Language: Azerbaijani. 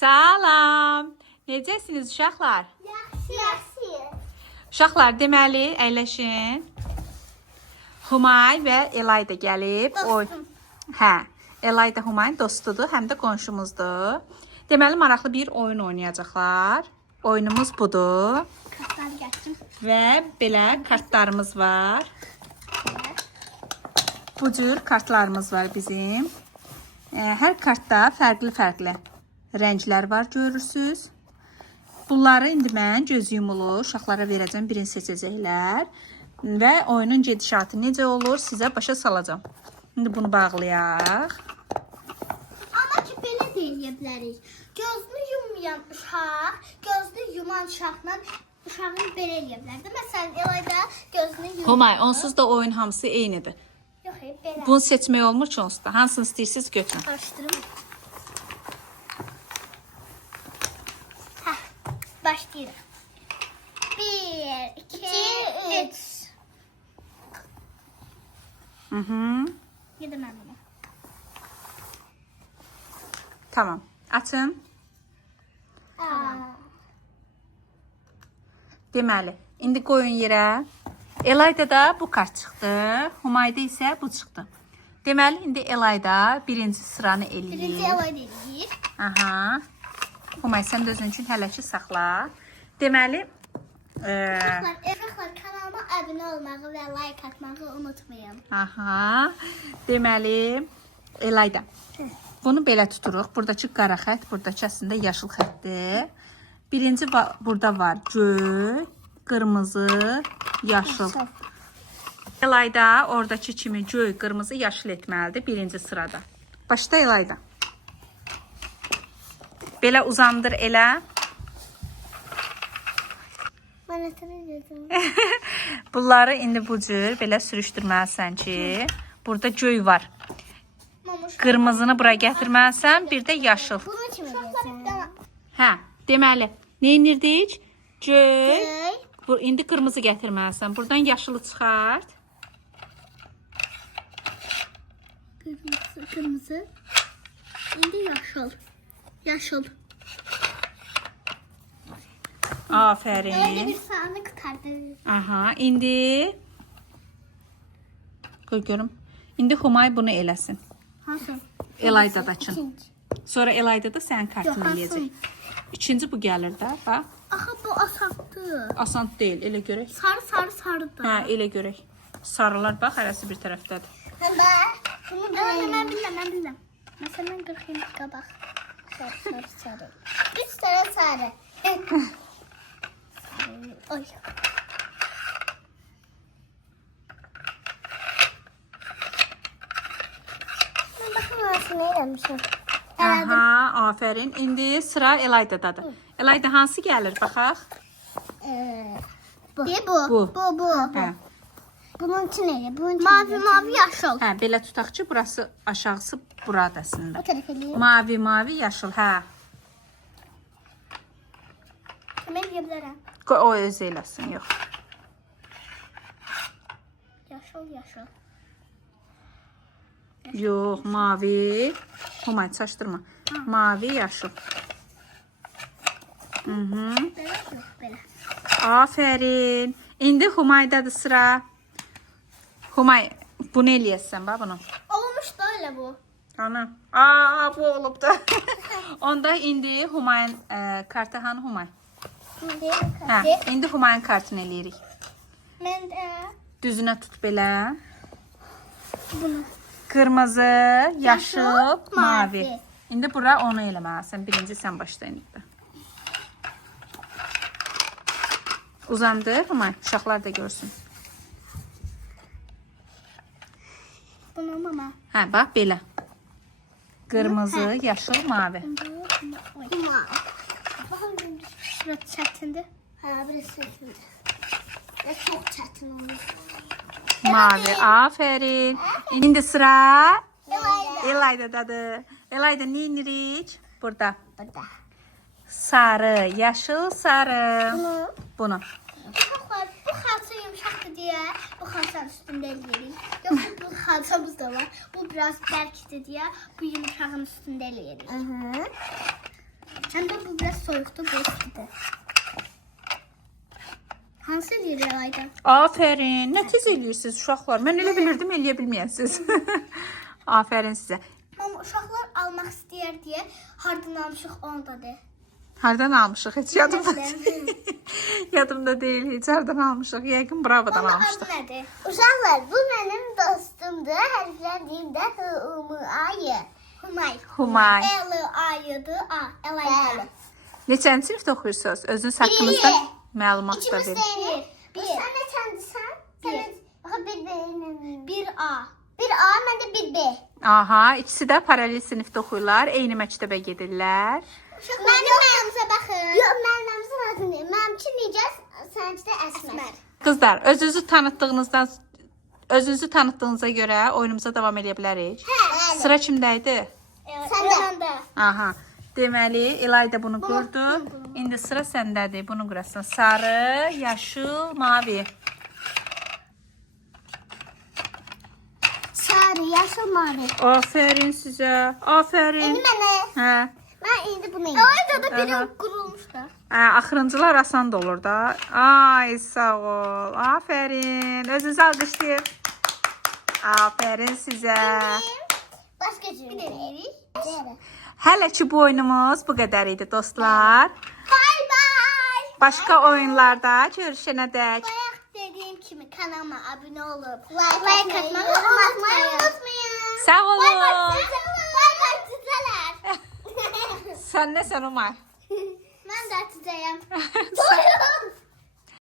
Salam. Necəsiniz uşaqlar? Yaxşı. Uşaqlar deməli əyləşin. Humay və Elay da gəlib. Dostum. Hə, Elay da Humayın dostudur, həm də qonşumuzdur. Deməli maraqlı bir oyun oynayacaqlar. Oyunumuz budur. Kartları gətirim. Və belə kartlarımız var. Bu cür kartlarımız var bizim. Hər kartda fərqli rənglər var, görürsüz. Bunları indi mən göz yumulu uşaqlara verəcəm, birini seçəcəklər. Və oyunun gedişatı necə olur, sizə başa salacağım. İndi bunu bağlayaq. Amma ki, belə də eləyə bilərik. Gözünü yummayan uşaq, gözünü yuman uşaqla uşağını belə eləyə bilər. Məsələn, Elayda gözünü yummayan. Humay, onsuz da oyun hamısı eynidir. Yox, belə. Bunu seçmək olmur ki, onsuz da. Hansını istəyirsiniz, götürün. Karışdırım. Hə, başlayırıq. 1, 2, 3. Yedim mən bunu. Tamam, açın. Deməli, indi qoyun yerə. Elayda da bu kart çıxdı. Humayda isə bu çıxdı. Deməli, indi Elayda birinci sıranı eləyir. Birinci Elayda eləyir. Aha. Humay, sən də özün üçün hələ ki saxla. Deməli, Uşaqlar, kanalıma abunə olmağı və like atmağı unutmayın. aha. Deməli, Elayda. Bunu belə tuturuq. Buradakı qara xətt, buradakı əslində yaşıl xəttdir. Birinci burada var göy, qırmızı, yaşıl. Elayda oradakı kimi göy, qırmızı, yaşıl etməlidir birinci sırada. Başda Elayda. Belə uzandır elə. Mən etmirəm. Bunları indi bu cür belə sürüşdürməlisən ki, burada göy var. Qırmızını bura gətirməlisən, bir də yaşıl. Bunun kimi deyirsən. Hə, deməli, nə edirdik? Göy. Göy. İndi qırmızı gətirməlisən. Buradan yaşılı çıxart. Kırmızı. İndi yaşıl. Yaşıl. Öyle Afərin. bir sahne kurtardı. Aha, indi qoy görüm. İndi Humay bunu eləsin. Hansı? Elayda da açın. İkinci. Sonra Elayda da sənin kartını Yox, eləyəcək. İkinci bu gəlir də, bax. Aha, bu asandı. Asan deyil, elə görək. Sarı da. Hə, elə görək. Sarılar bax, hərəsi bir tərəfdədir. Bunu ben bilmem. Mesela 40 yumurta bak. Sarı. 3 tane sarı. Oy. Ben bakın nasıl ne yapmışım. Aha, afərin. İndi sıra Elaydadadır. Elayda hansı gəlir, baxaq? Bu. Bu. Hə. Bunun için neydi? Mavi yaşıl. Hə, belə tutaq ki, burası aşağısı buradır əslində. Bu tərəf eləyim. Mavi, yaşıl, hə. Mən deyə bilərəm. Qoy o öz eləsin, yox. Yaşıl. Yox, mavi. Humay, çaşdırma. Mavi, yaşıl. Belə yox, belə. Afərin. İndi Humaydadır sıra. Humay, bunu eləyəsən, bax bunu. Olmuş da öyle bu. Ana. Bu olub da. Onda indi Humayın kartı hanı Humay? Hə, indi Humayın kartını eləyirik. Mən də Düzünə tut belə. bunu. Qırmızı, yaşıl, Yaşıl, mavi. mavi. İndi bura onu eləməlisən. Birinci sən başla indi. Uzandır Humay, uşaqlar da görsün. Bunu mama. Hə, bax belə. Qırmızı, yaşıl, mavi. Mavi. Bakın şurası çətindir. Hə, burası çətindir. Və çox çətin olur. Mavi, afərin. İndi sıra Elayda. Elaydadadır. Elayda nə edirik? Burada. Burada. Sarı, yaşıl, sarı. Bunu. Uşaqlar, bu xalça yumuşaqdır deyə bu xalçanın üstündə eləyirik. Yoxsa bu xalçamız da var. Bu biraz bərkdir deyə bu yumuşağın üstündə eləyirik. Həm də bu biraz soyuqdur, bu istidir. Hansı deyir Elayda? Afərin. Nə tez eləyirsiniz uşaqlar? Mən elə bilirdim eləyə bilməyəsiniz. Afərin sizə. Mama, uşaqlar almaq istəyər deyə hardan almışıq onu da de. Hardan almışıq? Heç yadımda deyil. Yadımda deyil. Heç hardan almışıq? Yəqin Bravodan Mama, almışdıq. adı nədir? Uşaqlar, bu mənim dostumdur. Hərflər dilində H-U-M-A-Y. Humay. Humay. L-A-Y-D-A. Elayda. Neçənci sinifdə oxuyursunuz? Özünüz haqqınızda məlumat da verin. deyir. Sən neçəndisən? Bir A. Bir A, mən də bir B. Aha, ikisi də paralel sinifdə oxuyurlar, eyni məktəbə gedirlər. Mənim mənimizə baxın. Yox, mənimizin adını deyir. Mənimki Nicəs, sənki də Əsmər. Qızlar, özünüzü tanıtdığınıza görə oyunumuza davam edə bilərik. Hə. Sıra kimdə idi? Səndə. Aha. Deməli, Elayda bunu qurdu. İndi sıra səndədir. Bunu qurasan. Sarı, yaşıl, mavi. Sarı, yaşıl, mavi. Afərin sizə. Afərin. İndi mənə. Hə. Mən indi bunu yedim. Ayda da biri qurulmuş da. Axırıncılar asan da olur da. Ay, sağ ol. Afərin. Özünüzü alqışlayın. Afərin sizə. Başqa cür. Bir də yeyirik. Hələ ki bu oyunumuz bu qədər idi dostlar. Bye bye. Başqa oyunlarda görüşənədək. Bayaq dediyim kimi kanalıma abunə olub like atmayı unutmayın. Sağ olun. Bay bay cücələr. Sən nəsən Umay? Mən də cücəyəm. Sən-